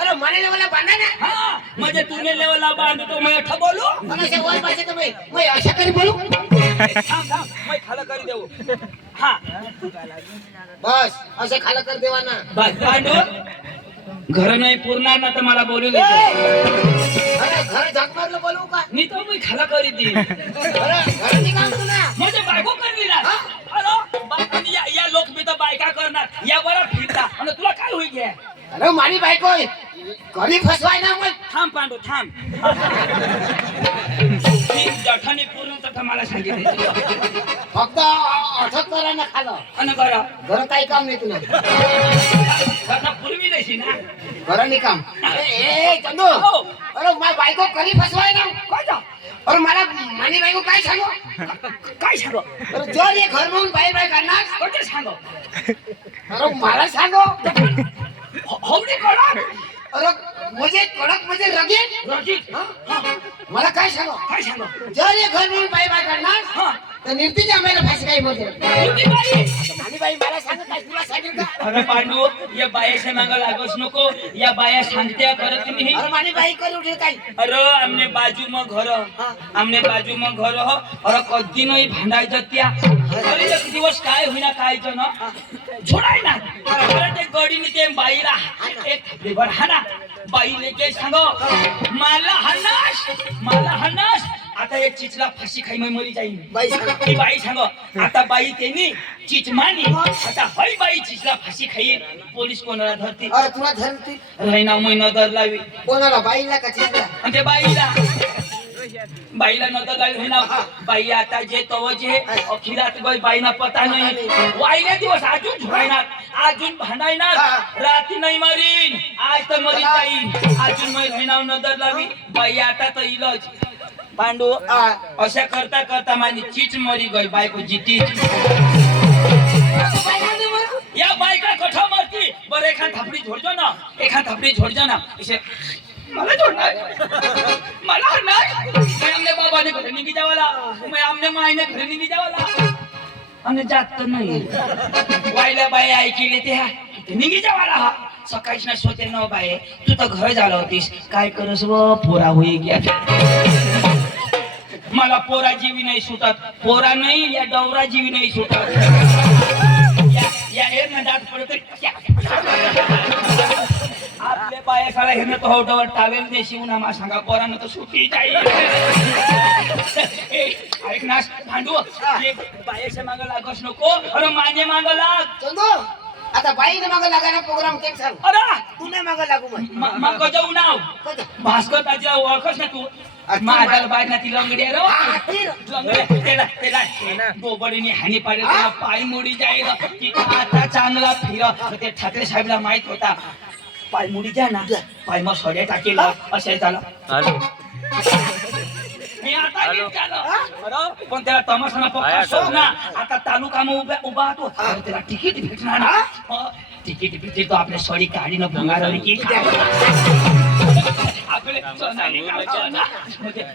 अरे माने लेवलला बांधा ना. हा म्हणजे तूने लेवलला बांधतो मैं अठा बोलू पण अशा वर पाहिजे तर मी अशा करी बोलू. थांब थांब मैं खाला करी देऊ हा बस असे खालं कर देवा ना. बस पांडू घर नाही पुरणार ना तर मला बोलू दे अरे घर झाक मारलं बोलू का. मी तो मी खाला करी दी अरे घर निघाल तू ना. म्हणजे बायको करली ना अरे या लोक मी तर बायका करणार या बरं फिरता आणि तुला काय होईल घ्या. अरे मारी बायको घरी फसवाय ना मग. थांब पांडू थांब ती जठाने पूर्ण तर मला सांगितलं फक्त अठक करा ना खालं. आणि बरं घर काही काम नाही तुला. घरना पूर्वी नाही ना घर नाही काम. ए चंदू हो. अरे माझी बायको घरी फसवाय ना. काय जा अरे मला मानी बायको काय सांगू. काय सांगो अरे जर हे घर म्हणून बाहेर बाहेर काढणार. कोणते सांगो अरे मला सांगू. होवडी कडक अरे म्हणजे कडक म्हणजे रगीत. रगीत मला काय सांगू. काय सांगो जर हे घर म्हणून बाहेर बाहेर काढणार हा तर निर्तीच्या आम्हाला फाशी काही मध्ये. होवडी बाई मानी बाई मला सांग काय तुला सांगेल का. अरे पांडू या बायाच्या मागं लागोस नको या बाया सांगत्या करत नाही अरे मानी बाई करू उठे काय. अरे आमने बाजू में घर आमने बाजू में घर हो अरे कधी नाही भांडायचं त्या अरे एक दिवस काय होईना काय जण छोडाय ना अरे ते गडीने ते बाईला एक थपडीभर हाना बाईले के सांगो मला हन्नास आता एक चिचला फाशी खाई मैं मरी जाईन. बाई सांग. ती बाई सांगो आता बाई त्यांनी चिच मानी आता हई बाई चिचला फाशी खाई पोलीस कोणाला धरतील. अरे तुला धरती राहिना महिना दर लावी कोणाला बाईला का चिंता. आणि ते बाईला नतर लावी राहिना बाई आता जे तव जे अखिरात बाईना पता नाही वाईले दिवस अजून झुरायणार अजून भांडायणार रात्री नाही मरीन आज तर मरी जाईन अजून मै राहिना नजर लावी बाई आता तर इलज. पांडू अशा करता करता माझी चीच मरी गई बायको जिती या बायका कठा मरती बरं एखाद थापडी झोडजो ना इसे मला जोडणार मला हरणार मैं हमने बाबा ने घर निघी जावाला मैं हमने माई ने घर निघी जावाला हमने जात तर नाही वाईला बाई ऐकले ते निघी जावाला हा सकाळीच ना सोते न बाई तू तर घर झाला होतीस काय करस व पोरा होई गया मला पोरा जीवी नाही सुटत पोरा नाही या डवरा जीवी नाही सुटत या एरना दात पडत आपले बाया साळा हेन तो होटवर टावेल दे शिवून आम्हा सांगा पोरानं तर सुटी जाईल. ऐक ना भांडू बायाच्या मागं लागस नको अरे माझे मागं लाग. चंदू आता बाईने मागं लागायला प्रोग्राम केक सांग. अरे तू नाही मागं लागू मग. मग जाऊ नाव भास्कर ताजीला ओळखस ना तू माझ्याला बाहेर ना ती लंगडी आहे त्याला गोबडीने हानी पाडेल त्याला पाय मोडी जाईल आता चांगला फिर ते ठाकरे साहेबला माहित होता पाय मोडी जा ना पाय मग सोड्या टाकेल असे झालं मी आता झालं पण त्याला तमाशाना पक्का शोध ना आता तालुका मग उभा होतो त्याला तिकीट भेटणार ना तिकीट भेटली तो आपल्या सॉरी गाडीनं भंगार की आपले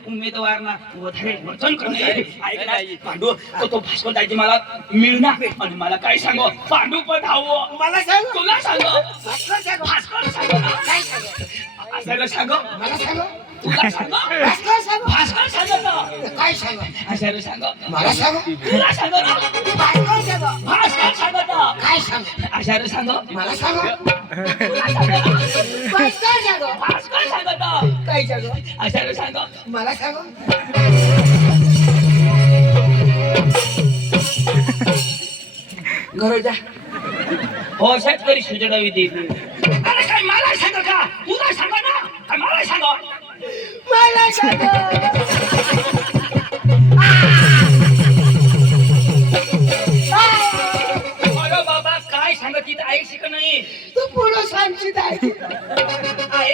उमेदवार ना वचन करणे पांडू तो भास्कर दाजी मला मिळणार आणि मला काय सांगो पांडू पण हवं मला सांग. तुला सांगो भास्कर सांग. भास्कर सांगो काय सांग. असायला सांगो मला सांग. तुला सांगो भास्कर सांग. भास्कर सांगतो काय सांग. असायला सांगो मला सांग. तुला सांगो ना भास्कर सांग. भास्कर सांगतो काय सांग. असायला सांगो मला सांग. तुला सांगो भास्कर सांग. भास्कर सांगतो काय सांग. असायला सांगो मला सांग. घर जा हो शेतकरी सुजडवी दे अरे काय मला सांग का तुला सांग ना काय मला सांग मला सांग. अरे बाबा काय सांग तिथं ऐक शिक नाही तू पुढं सांगशील आहे.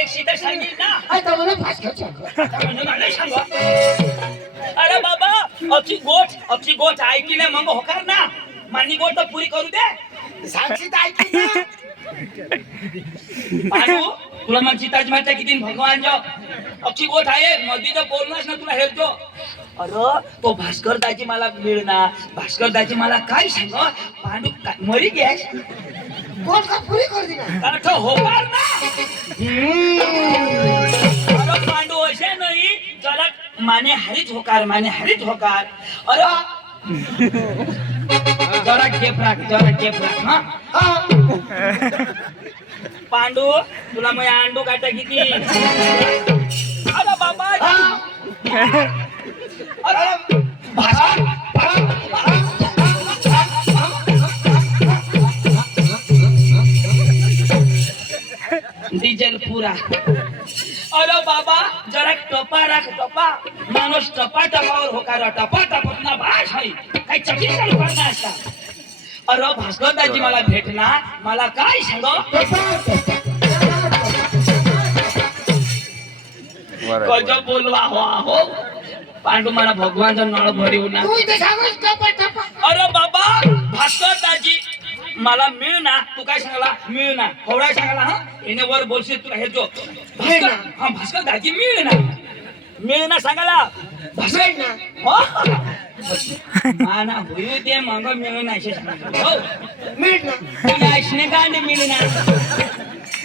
एक सीटर सांगेल ना आता मला भास्कर सांग. म्हणजे मला सांग अरे बाबा अक्षी गोट ऐकली मग होकार ना मानी गोट तर पुरी करू दे सांगशील ऐकली ना. पांडू तुला मग सीताज माहिती किती भगवान जाओ अक्षी गोट आहे मधी तर बोलणारच ना तुला हेरतो अरे तो भास्कर दाजी मला मिळणार भास्कर दाजी मला काय सांग पांडू मरी गॅस कोण का पुरी कर दिला. अरे होकार ना अरे पांडू असे नाही जरा माने हरीच होकार अरे जरा गेप राख हा पांडू तुला मग अंडू काटा किती अरे बाबा अरे डिझेल पुरा अरे बाबा जरा टपा राख टपा माणूस टपावर होकार टपात ना भाष आहे काही चकी चालू करणार असता अरे भास्कर दाजी मला भेटणार मला काय सांग कज बोलवा हो पांडू मला भगवानचा नळ भरवू ना अरे बाबा भास्कर दाजी मला मिळ ना तू काय सांगला मिळ ना थोडा सांगला हा येणे वर बोलशील तुला हे जो भास्कर हा भास्कर दाजी मिळ ना सांगाला भास्कर ना हो माना होऊ दे मग मिळ ना असे सांगतो हो मिळ ना तुला ऐसने गाणे मिळ ना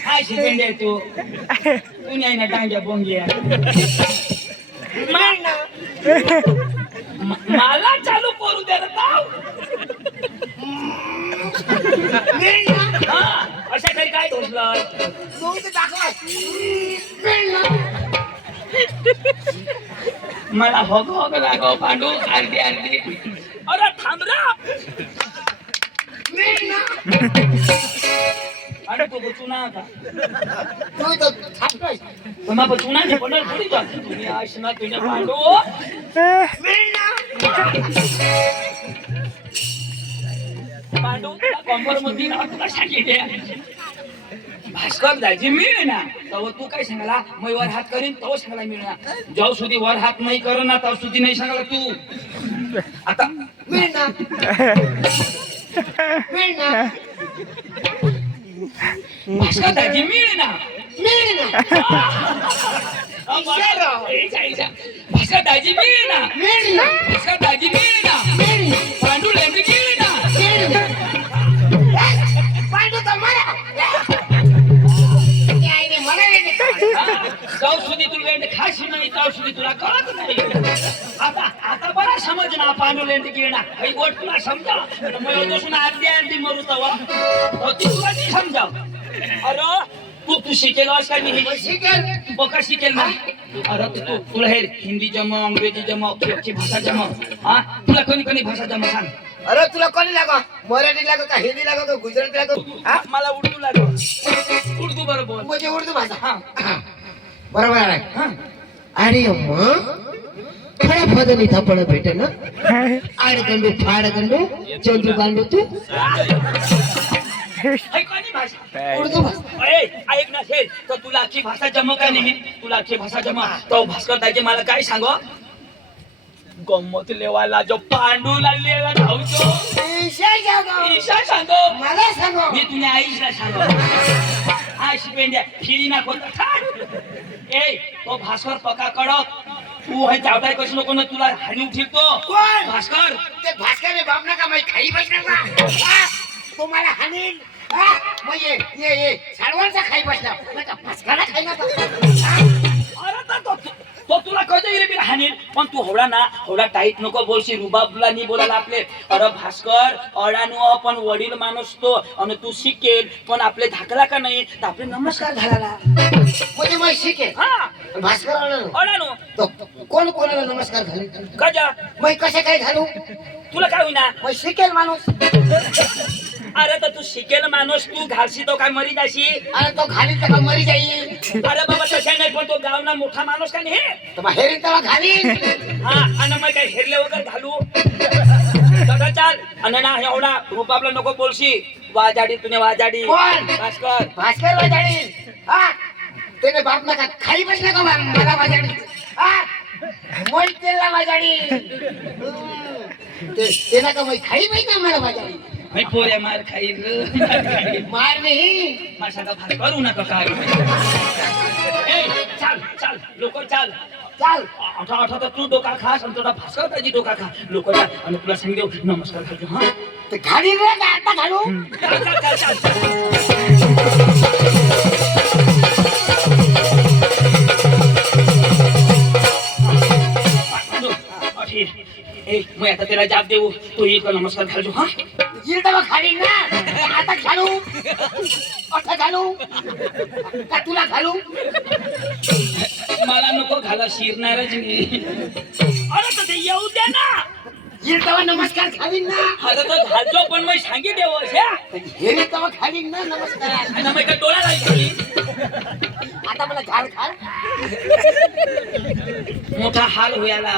काय शिकंडे तू नाही ना टांग्या बोंग्या मिळ ना मला चालू करू दे रे ताव अशा काही काय घोषलं मला हो दाखव पांडू अर्धी अरे थांब रा अरे तू चुना का तुम्हाला चुना नाही पण थोडी तुम्ही आशना तुझ्या पांडू पांडू कॉम्पर मध्ये तुला सांगितले भास्कर दाजी मिळ ना तव तू काय सांगला मी वर हात करीन तव सांगला मिळ ना जाऊ सुधी वर हात नाही कर ना तव सुधी नाही सांगला तू आता मिळ ना भास्कर दाजी मिळ ना भास्कर दाजी मिळ ना भास्कर दाजी मिळ ना पांडू लेंडी मिळ ना पांडू तर जाऊ सुधी तुला लेंड खाशी नाही जाऊ सुधी तुला कळत नाही आता बरा समज ना पांडू लेंड गिरणा ही गोट तुला समजा मग अर्धी मरू तवा ती तुला नाही समजाव अरे तू शिकेलस का नाही तू बका शिकेल ना अरे तुला हे हिंदी जमा अंग्रेजी जमा अख्खी भाषा जमा हा तुला कोणी भाषा जमा सांग अरे तुला कोणी लागो मराठी लागो का हिंदी लागो का गुजराती लागो हा मला उर्दू लागो उर्दू बरोबर म्हणजे उर्दू भाषा हा बरोबर आहे हा अरे अम्मा खरा पदनी थपड भेटे ना आडगंडू फाडगंडू चंदू गांडू तू उर्दू भाषा ऐक ना हे तर तुला अख्खी भाषा जमा का नाही तुला अख्खी भाषा जमा तो भास्कर दाजी मला काय सांगो गंमत लेवाला जो पांडूला लेला धावतो ईशा सांगो मला सांगो मी तुझ्या आईला सांगो आशी पेंड्या फिरी ना कोणता ए तो भास्कर पका कडक तू हे जावताय कशी नको ना तुला हानी उठील तो कोण भास्कर ते भास्कर बाप ना का मी खाई बसणार ना तुम्हाला हानील म्हणजे ये सर्वांचा खाई बसणार भास्करला खाई ना अरे तो तुला कळतं रे बिला हानील पण तू होडा टाईट नको बोलशी रुबाबला नाही बोलायला आपले अरे भास्कर अडानो पण वडील माणूस तो आणि तू शिकेल पण आपले धाकला का नाही तर आपले नमस्कार घालायला म्हणजे मग शिकेल हा भास्कर अडानो तो कोण कोणाला नमस्कार घालेल कजा मग कसे काय घालू तुला काय होईना मग शिकेल माणूस अरे तर तू शिकेल माणूस तू घालशी तो काय मरी जाशी अरे तो घालील तर का मरी जाईल अरे बाबा तशा नाही पण तो गावना मोठा माणूस का नाही तर मग हेरीन तेव्हा घालील हा आणि मग काय हेरले वगैरे घालू तसा चाल आणि ना एवढा रुबाबला नको बोलशी वाजाडी तुने वाजाडी कोण? भास्कर वाजाडील हा त्याने बाप नका खाली बसला का मला वाजाडी हा मोल केला वाजाडी ते नका मग खाली पाहिजे ना मला वाजाडी मी पोऱ्या मार खाईल मार नाही माझ्या भात करू नका काय चाल चाल लोक चाल चाल आता तर तू डोका खास आणि तुला भास्कर पाहिजे डोका खा लोक आणि तुला सांगू नमस्कार करतो हा ते घालील रे आता घालू चाल चाल चाल चाल मी आता त्याला जाब देऊ तू एक नमस्कार घालतो हा गिरदवा खाली ना आता घालू आता घालू का तुला घालू मला नको घाला शिरणारच मी अरे तर ते येऊ द्या ना गिरदवा नमस्कार खाली ना आता तर घालतो पण मी सांगी देऊ हे तवा खाली ना नमस्कार आणि मग डोळा राहील आता मला घाल घाल मोठा हाल होयाला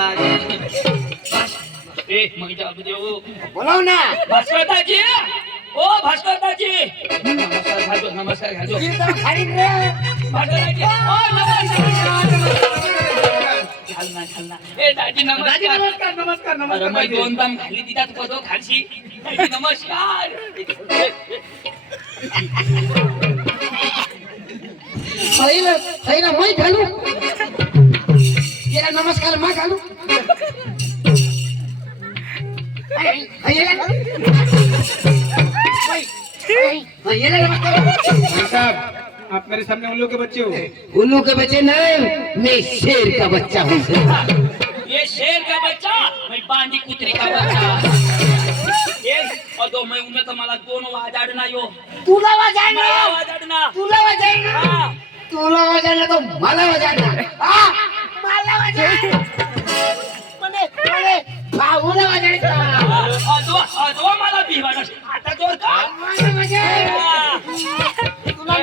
ए मग जाब देऊ बोलाव ना भास्करदाजी ओ भास्करदाजी नमस्कार घालतो गिरदवा खाली रे भास्करदाजी ओ नमस्कार घाल ना ए दाजी नमस्कार अरे मग दोन दाम खाली दितात पदो खालशी दाजी नमस्कार पहिला मैं घालू याला नमस्कार मा घालू साहब आप मेरे सामने उल्लू के बच्चे हो उल्लू के बच्चे नहीं मैं शेर का बच्चा हूँ ये शेर का बच्चा मैं बांडी कुतरी का बच्चा ये और दो मैं उन्हें तो मला दोनों वाजाडना यो तुला वाजाडना वाजाडना तुला वाजाडना हाँ तुला वाजाडना तो मला वाजाडना हाँ मला वाजाडना मने मने भाऊला वाजाडना और दो मला भिवाना आता जोर का मला वाजाडना तुला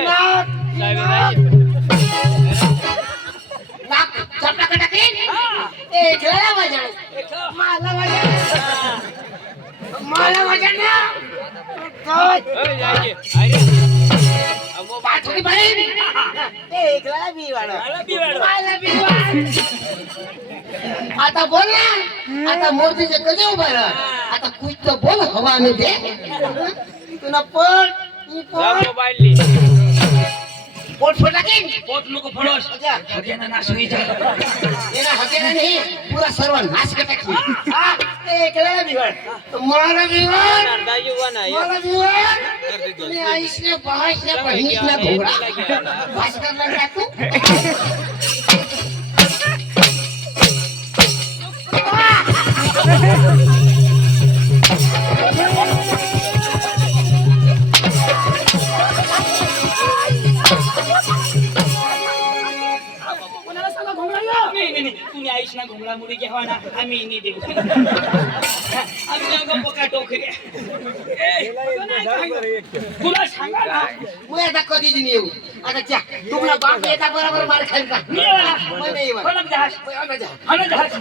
नाक चपला कटाकीन एकला वाजाडना मला वाजाडना मला वाजाडना पाठवली बहीण एकला भिवाना मला भिवाना आता बोल ना आता मूर्तीचे कधी उभा राहा आता कुछ तो बोल हवा में दे तुला पोट फोडला की पोट नको फोडोस हगेना नाश होई जा येना हकेना नाही पुरा सर्व नाश करता की हा एकला भिवाड मला भिवाड मला भिवाड तुम्ही आईसने बहासने बहिणीसने घोडा भास्करला टाकू नाही तुम्ही आईश ना घुमला मुली घ्यावा ना आम्ही नाही देऊ आम्ही गप्प का टोकरे तुला सांगा ना मग आता कधी दिन येऊ आता त्या तुमला बाप येता बरोबर मार खाईल का मी येणार. नाही येणार फलक जहाज जहाज फलक जहाज